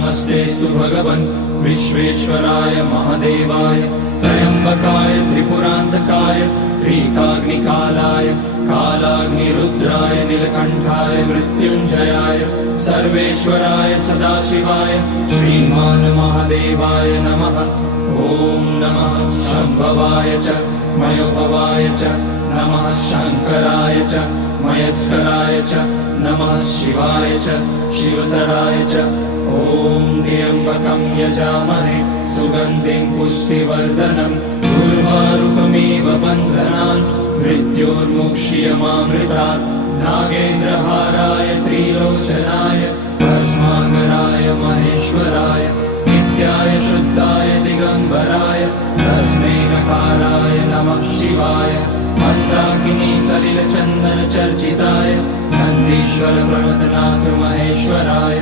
नमस्तेस्तु भगवन् विश्वेश्वराय महादेवाय त्र्यम्बकाय त्रिपुरान्तकाय त्रिकाग्निकालाय कालाग्निरुद्राय नीलकण्ठाय मृत्युञ्जयाय सर्वेश्वराय सदाशिवाय श्रीमान् महादेवाय नमः। ॐ नमः शम्भवाय च मयोभवाय च नमः शङ्कराय च मयस्कराय च नमः शिवाय च शिवतराय च। ॐ त्र्यम्बकं यजामहे सुगन्धिं पुष्टिवर्धनम् उर्वारुकमिव बन्धनान् मृत्योर्मुक्ष्यमामृतात्। नागेन्द्रहाराय त्रिलोचनाय भस्माकराय महेश्वराय नित्याय शुद्धाय दिगम्बराय तस्मै नकाराय नमः शिवाय। मन्दाकिनी सलिलचन्दन चर्चिताय नन्दीश्वर प्रमथनाथ महेश्वराय